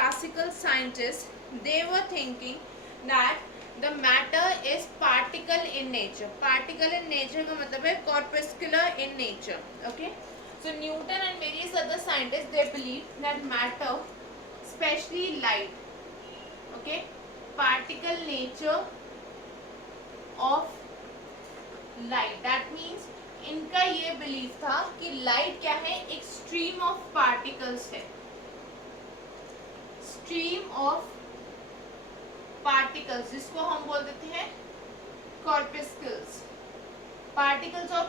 classical scientists, they were thinking that the matter is particle in nature. Particle in nature का मतलब है corpuscular in nature. Okay. So Newton and various other scientists, they believe that matter, especially light, okay, particle nature of light. That means इनका ये believe था कि light क्या है, एक स्ट्रीम ऑफ पार्टिकल्स है, स्ट्रीम ऑफ पार्टिकल्स, जिसको हम बोल देते हैं कॉर्पस्कल्स, पार्टिकल्स और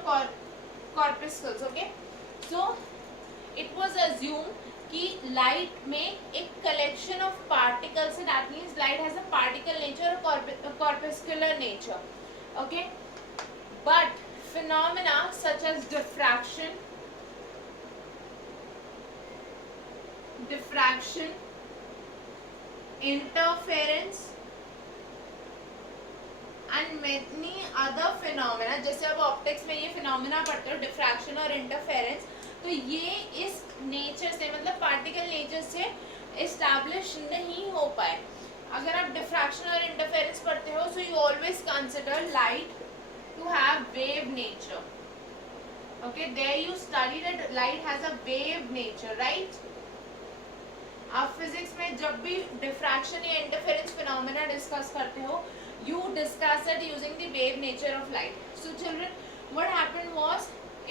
corpuscles. Okay, so it was assume कि लाइट में एक कलेक्शन ऑफ पार्टिकल्स है. That means light has a particle nature और corpuscular nature. Okay, but phenomena such as diffraction, interference and many other phenomena, जैसे अब optics में ये phenomena पढ़ते हो डिफ्रैक्शन और इंटरफेरेंस, तो ये इस नेचर से मतलब पार्टिकल नेचर से एस्टैब्लिश नहीं हो पाए. अगर आप डिफ्रैक्शन और इंटरफेरेंस पढ़ते हो, so you always consider light to have wave nature. Okay, there you study that light has a wave nature, right? आप फिजिक्स में जब भी डिफ्रैक्शन या इंटरफेरेंस फिनोमेना डिस्कस करते हो, you discuss it using the wave nature of light. So children, what happened was,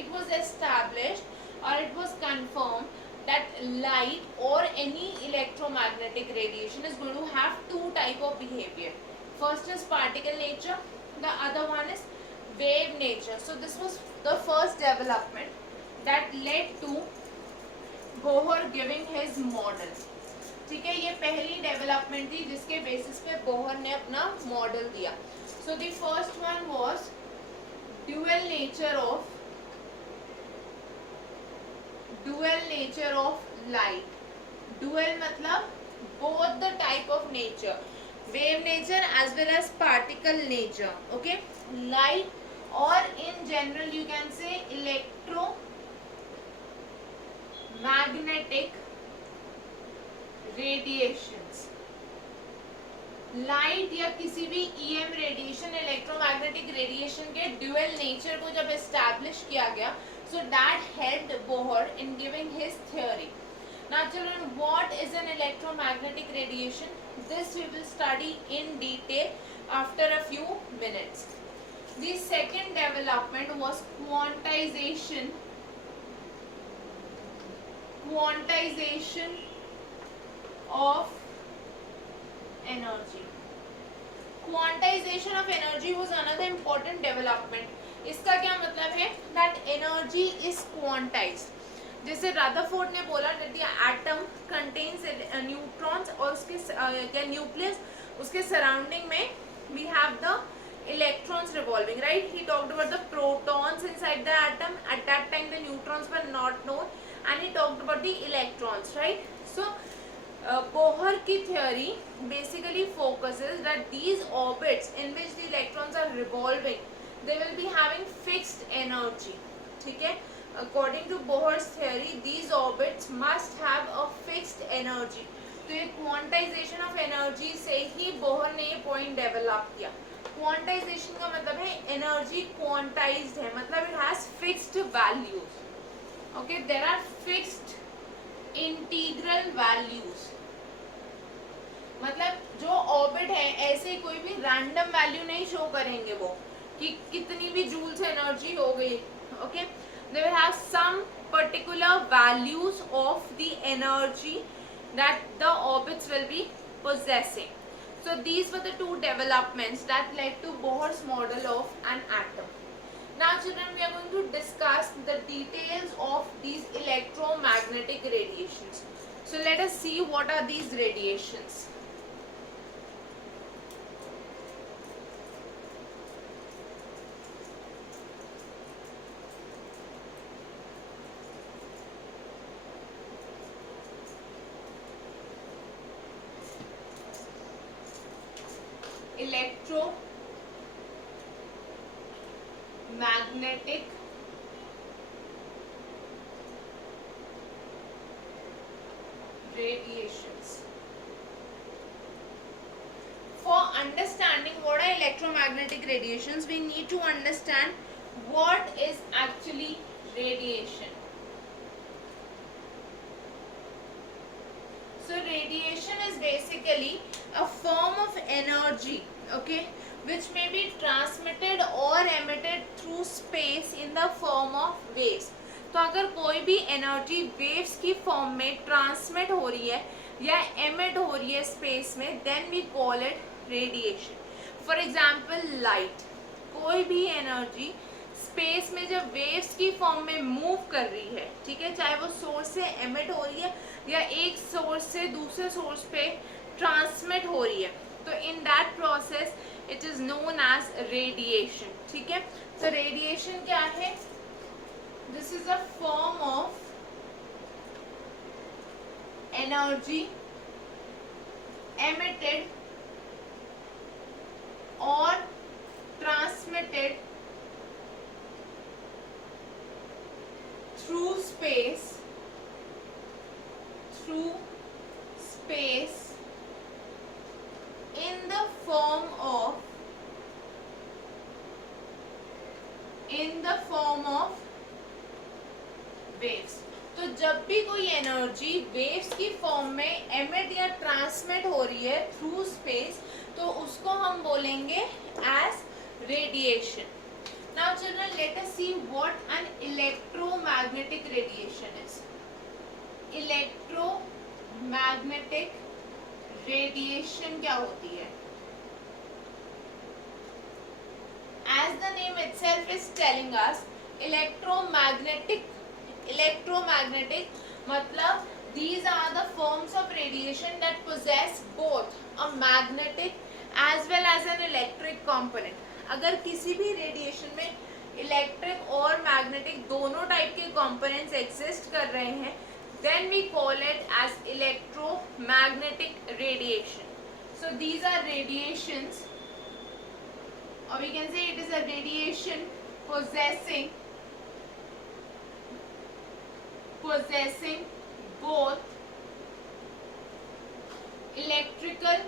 it was established or it was confirmed that light or any electromagnetic radiation is going to have two type of behavior. First is particle nature, the other one is wave nature. So this was the first development that led to Bohr giving his model. ठीक है, ये पहली development थी जिसके basis पे Bohr ने अपना model दिया. So the first one was dual nature of light. Dual मतलब both the type of nature, wave nature as well as particle nature. Okay, light or in general you can say electromagnetic radiations. Light या किसी भी EM radiation, electromagnetic radiation के dual nature को जब establish किया गया, so that helped Bohr in giving his theory. Now children, what is an electromagnetic radiation? This we will study in detail after a few minutes. The second development was quantization of energy. Quantization of energy was another important development. इसका क्या मतलब है? That energy is quantized. जैसे Rutherford ने बोला that the atom contains neutrons और उसके nucleus, उसके सराउंडिंग में we have the electrons revolving, right? He talked about the protons inside the atom. At that time the neutrons were not known, and he talked about the electrons, right? So Bohr की theory basically focuses that these orbits in which the electrons are revolving, they will be having fixed energy. ठीक है, according to Bohr's theory, these orbits must have a fixed energy. तो ये quantization of energy से ही Bohr ने ये point develop किया. Quantization का मतलब है एनर्जी क्वांटाइज्ड है, मतलब it has fixed values. Okay, there are fixed integral values. मतलब जो ऑर्बिट है ऐसे कोई भी रैंडम वैल्यू नहीं शो करेंगे वो कि कितनी भी जूल से एनर्जी हो गई. Okay, they will have some particular values of the energy that the orbits will be possessing. So these were the two developments that led to Bohr's model of an atom. Now children, we are going to discuss the details of these electromagnetic radiations. So let us see what are these radiations. Electromagnetic radiations. understanding what are electromagnetic radiations, we need to understand what is actually radiation. So radiation is basically a form of energy, okay, which may be transmitted or emitted through space in the form of waves. तो अगर कोई भी energy waves की form में transmit हो रही है या एमिट हो रही है स्पेस में, then we call it radiation. For example light, कोई भी एनर्जी स्पेस में जब वेव्स की फॉर्म में मूव कर रही है, ठीक है, चाहे वो सोर्स से एमिट हो रही है या एक सोर्स से दूसरे सोर्स पे ट्रांसमिट हो रही है, तो in that process it is known as radiation. ठीक है, तो रेडिएशन क्या है? This is a form of energy emitted or transmitted through space in the form of waves. तो जब भी कोई एनर्जी वेव्स की फॉर्म में एमिट या ट्रांसमिट हो रही है थ्रू स्पेस, तो उसको हम बोलेंगे as radiation. Now children, let us see what an electromagnetic radiation is. Electromagnetic radiation क्या होती है? As the name itself is telling us, electromagnetic मतलब these are the forms of radiation that possess both a magnetic as well as an electric component. अगर किसी भी radiation में electric और magnetic दोनों टाइप के कंपोनेंट्स एग्जिस्ट कर रहे हैं, then we call it as electromagnetic radiation. So these are radiations, or we can say it is a radiation possessing both electrical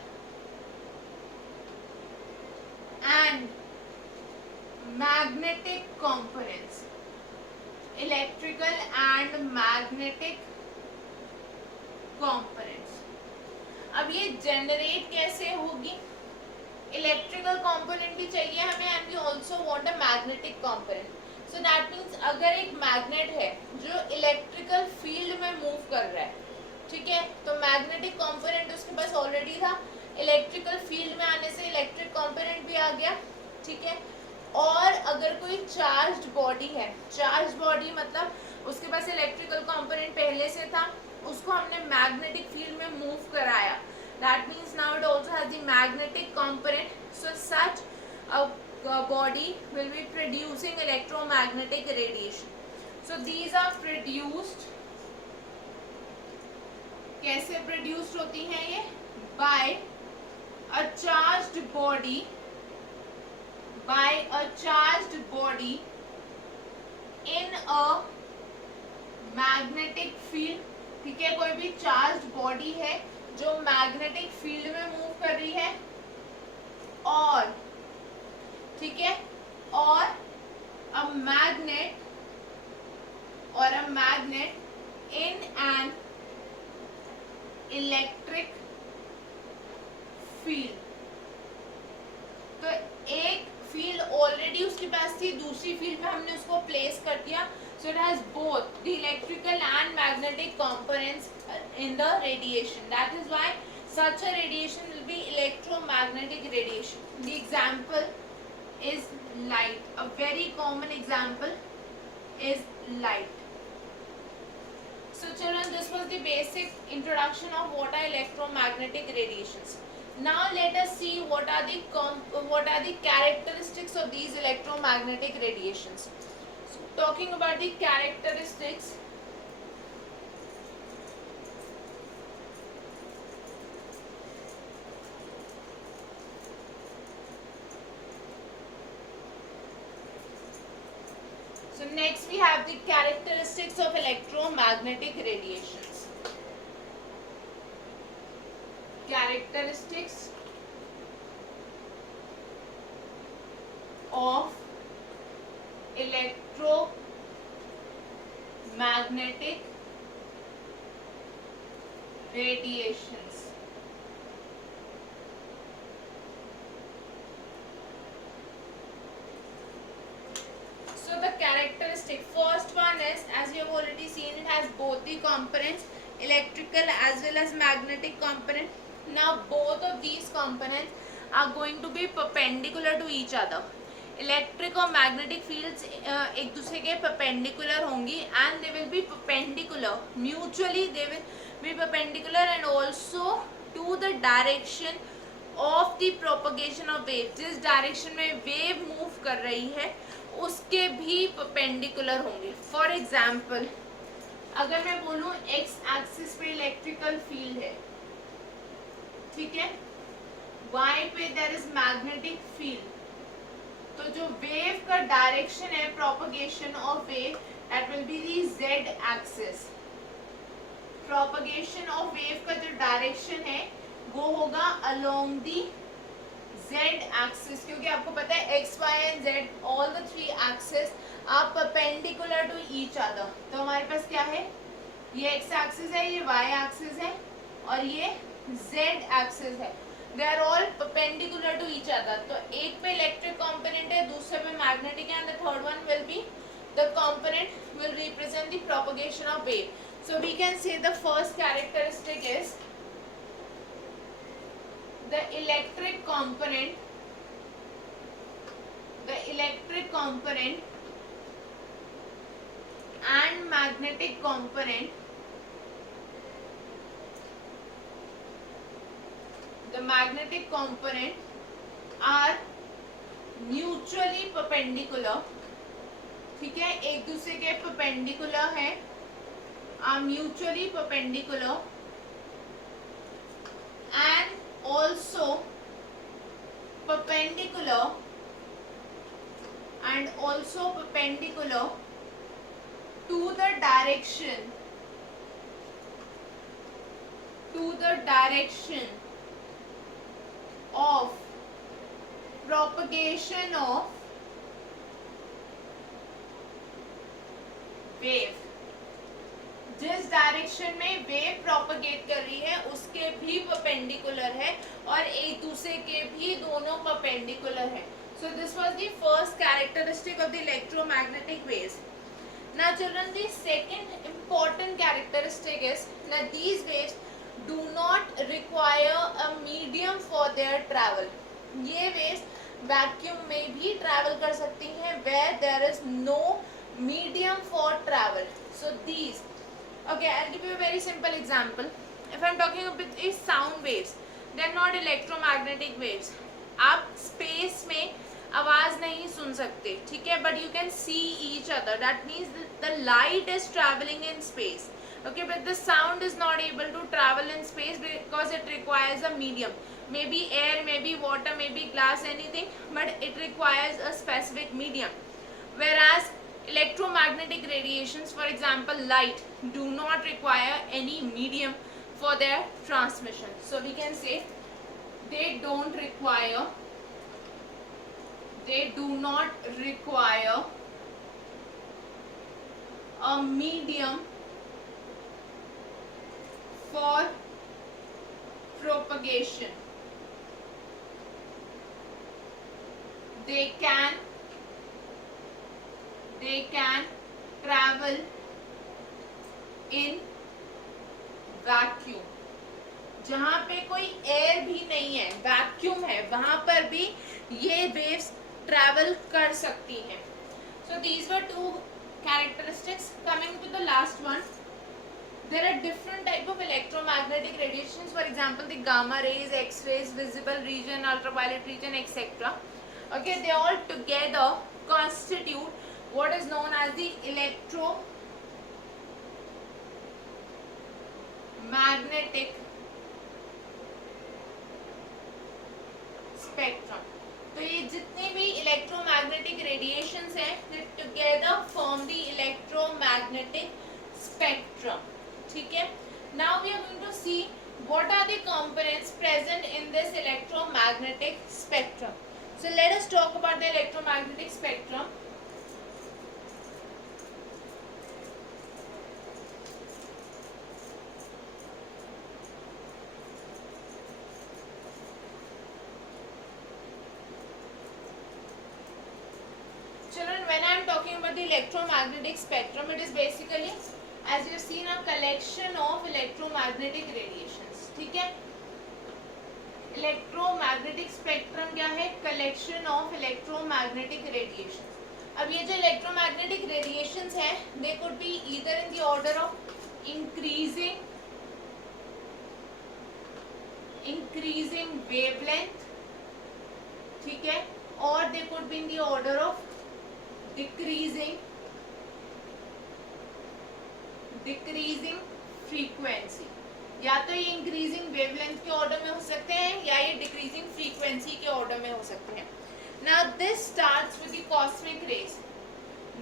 and magnetic components. Electrical and magnetic components. अब ये generate कैसे होगी? Electrical component भी चाहिए हमें, and we also want a magnetic component. So that means अगर एक magnet है जो इलेक्ट्रिकल फील्ड में मूव कर रहा है, ठीक है, तो मैग्नेटिक कंपोनेंट उसके पास ऑलरेडी था, इलेक्ट्रिकल फील्ड में आने से इलेक्ट्रिक कंपोनेंट भी आ गया. ठीक है, और अगर कोई चार्ज्ड बॉडी है, चार्ज बॉडी मतलब उसके पास इलेक्ट्रिकल कंपोनेंट पहले से था, उसको हमने मैग्नेटिक फील्ड में मूव कराया, that means now it also has the magnetic component. So such body will be producing electromagnetic radiation. So these are produced, कैसे produced होती हैं ये? By a charged body in a magnetic field. ठीक है, कोई भी charged body है जो magnetic field में move कर रही है, और ठीक है, और a magnet in an electric field. तो एक फील्ड ऑलरेडी उसके पास थी, दूसरी फील्ड में हमने उसको प्लेस कर दिया. So it has both the electrical and magnetic components in the radiation. That is why such a radiation will be electromagnetic radiation. The example is light. A very common example is light. So children, this was the basic introduction of what are electromagnetic radiations. Now let us see what are the characteristics of these electromagnetic radiations. So talking about the characteristics, so next we have the characteristics of electromagnetic radiations. Characteristics of electromagnetic radiations. So the characteristic first one is, as you have already seen, it has both the components, electrical as well as magnetic component. Now both of these components are going to be perpendicular to each other. Electric और magnetic fields एक दूसरे के perpendicular होंगी and they will be perpendicular mutually, they will be perpendicular and also to the direction of the propagation of wave. जिस direction में wave move कर रही है उसके भी परपेंडिकुलर होंगे. फॉर एग्जाम्पल अगर मैं बोलूं एक्स एक्सिस पे इलेक्ट्रिकल फील्ड है, ठीक है, वाई पे देयर इज मैग्नेटिक फील्ड, तो जो वेव का डायरेक्शन है propagation of wave that will be the Z axis. Propagation of wave का जो डायरेक्शन है वो होगा अलोंग दी जेड एक्सिस, क्योंकि आपको पता है X Y and Z all the three axis are perpendicular to each other. तो हमारे पास क्या है, ये एक्स एक्सिस है, ये वाई एक्सिस है और ये जेड एक्सिस है. They are all perpendicular to each other. तो एक पे इलेक्ट्रिक कंपोनेंट है, दूसरे पे मैग्नेटिक है, and the third one will be the component will represent the propagation of wave. So we can say the first characteristic is the electric component and magnetic component. The magnetic component are mutually perpendicular. ठीक है, एक दूसरे के perpendicular है, are mutually perpendicular and also perpendicular to the direction of propagation of wave. जिस direction में wave propagate कर रही है उसके भी परपेंडिकुलर है और एक दूसरे के भी दोनों परपेंडिकुलर है. So this was the first characteristic of the electromagnetic waves. Now children, the second important characteristic is that these waves do not require a medium for their travel. ये waves vacuum में भी travel कर सकती हैं where there is no medium for travel. So these, okay, I'll give you a very simple example. If I'm talking about the sound waves, they are not electromagnetic waves. आप space में आवाज नहीं सुन सकते, ठीक है, but you can see each other. That means the light is traveling in space. Okay, but the sound is not able to travel in space because it requires a medium, maybe air, maybe water, maybe glass, anything, but it requires a specific medium. Whereas electromagnetic radiations, for example light, do not require any medium for their transmission. So we can say they do not require a medium for propagation. They can travel in vacuum. जहाँ पे कोई air भी नहीं है, vacuum है, वहाँ पर भी ये वेव्स ट्रैवल कर सकती हैं. So these were two characteristics. Coming to the last one, there are different type of electromagnetic radiations. For example, the gamma rays, X-rays, visible region, ultraviolet region, etc. Okay, they all together constitute what is known as the electromagnetic spectrum. तो ये जितने भी electromagnetic radiations हैं, they together form the electromagnetic spectrum. ठीक है. Now we are going to see what are the components present in this electromagnetic spectrum. So let us talk about the electromagnetic spectrum. Children, when I am talking about the electromagnetic spectrum, it is basically, as you have seen, a collection of electromagnetic radiations. ठीक है, electromagnetic spectrum क्या है? Collection of electromagnetic radiation. अब ये जो electromagnetic radiations हैं, they could be either in the order of increasing wavelength, ठीक है, और they could be in the order of decreasing frequency. या तो ये इंक्रीजिंग वेवलेंथ के ऑर्डर में हो सकते हैं या ये डिक्रीजिंग फ्रीक्वेंसी के ऑर्डर में हो सकते हैं. Now this starts with the cosmic rays.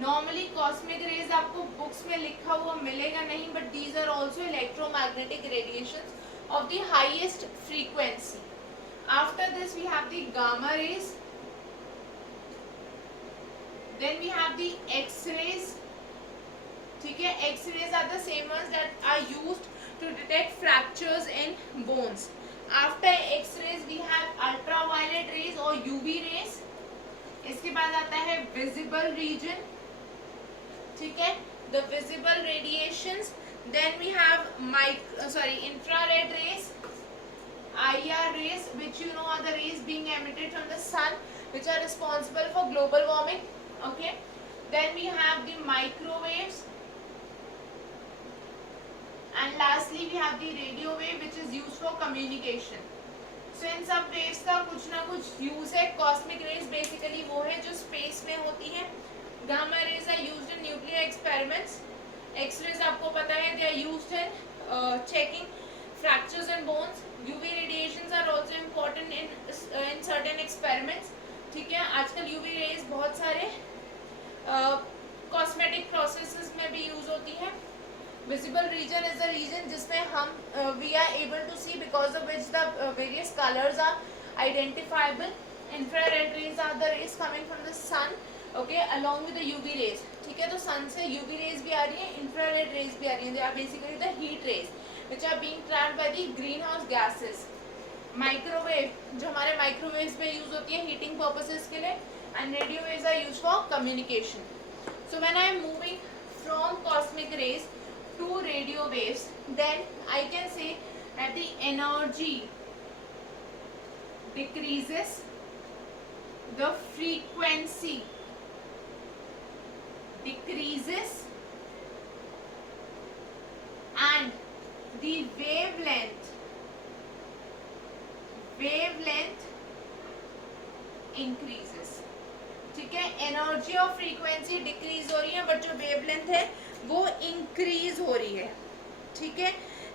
Normally cosmic rays आपको बुक्स में लिखा हुआ मिलेगा नहीं, but these are also electromagnetic radiations of the highest frequency. After this we have the gamma rays, then we have the X rays. ठीक है, X rays are the same ones that are used to detect fractures in bones. After X-rays we have ultraviolet rays or UV rays. इसके बाद आता है visible region, ठीक है, the visible radiations. Then we have infrared rays, IR rays, which you know are the rays being emitted from the sun, which are responsible for global warming. Okay. Then we have the microwaves. And lastly we have the radio wave, which is used for communication. So इन सब waves का कुछ ना कुछ use है. Cosmic rays basically वो है जो space में होती है. Gamma rays are used in nuclear experiments. X-rays आपको पता है, they are used in checking fractures in bones. UV radiations are also important in certain experiments. ठीक है, आजकल UV rays बहुत सारे cosmetic processes में भी use होती है. Visible region is the region जिसमें हम we are able to see, because of which the various colors are identifiable. Infrared rays are the rays coming from the sun, okay, along with the UV rays. ठीक है, तो sun से UV rays भी आ रही है, infrared rays भी आ रही हैं. They are basically the heat rays which are being trapped by the greenhouse gases. Microwave जो हमारे microwaves में use होती है heating purposes के लिए, and radio waves are used for communication. So when I am moving from cosmic rays to radio waves, then I can say that the energy decreases, the frequency decreases, and the wavelength increases. ठीक है, energy और frequency decrease हो रही है, but जो wavelength है वो increase हो रही है. ठीक है,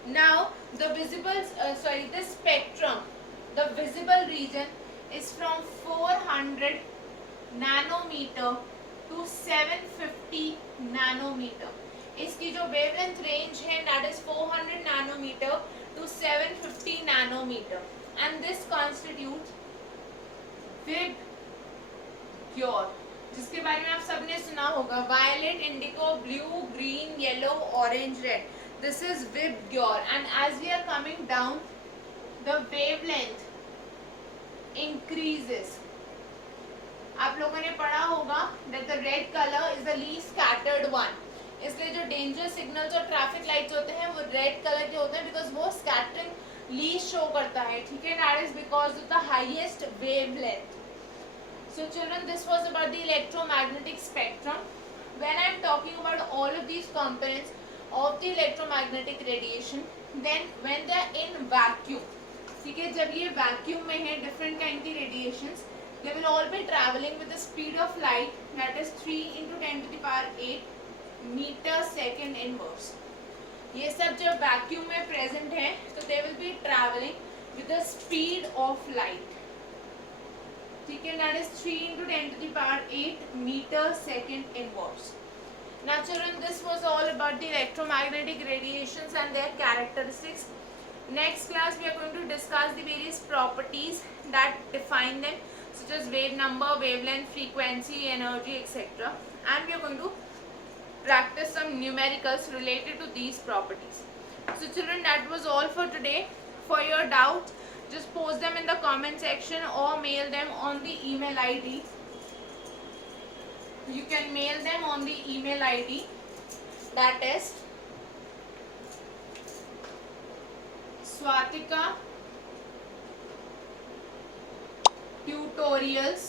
now the spectrum, the visible region is from 400 nanometre to 750 nanometre. इसकी जो वेवलेंथ रेंज है that is 400 nanometre to 750 nanometre, and this constitute VIBGYOR, जिसके बारे में आप सबने सुना होगा. Violet, indigo, blue, green, yellow, orange, red. This is VIBGYOR. And as we are coming down the wavelength increases. आप लोगों ने पढ़ा होगा that the red color is the least scattered one. इसलिए जो डेंजर सिग्नल्स और ट्रैफिक लाइट्स होते हैं वो रेड कलर के होते हैं, बिकॉज वो स्कैटरिंग लीस्ट शो करता है. ठीक है, that is because of the highest wavelength. So children, this was about the electromagnetic spectrum. When I am talking about all of these components of the electromagnetic radiation, then when they are in vacuum, ठीक है, जब ये vacuum में है, different kind की radiations, they will all be traveling with the speed of light, that is 3 into 10 to the power 8 meter second inverse. ये सब जब vacuum में present है, तो they will be traveling with the speed of light. ठीक है, that is 3 into 10 to the power 8 meter second inverse. Now children, this was all about the electromagnetic radiations and their characteristics. Next class we are going to discuss the various properties that define them. such as wave number, wavelength, frequency, energy, etc. And we are going to practice some numericals related to these properties. So children, that was all for today. For your doubt, just post them in the comment section or mail them on the email ID. You can mail them on the email ID, that is Swatika tutorials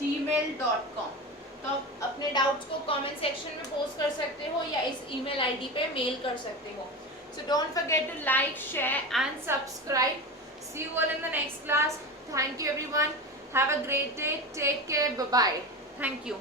@gmail.com। तो आप अपने doubts को comment section में post कर सकते हो या इस ईमेल आईडी पे मेल कर सकते हो। So don't forget to like, share and subscribe. See you all in the next class. Thank you everyone. Have a great day. Take care. Bye bye. Thank you.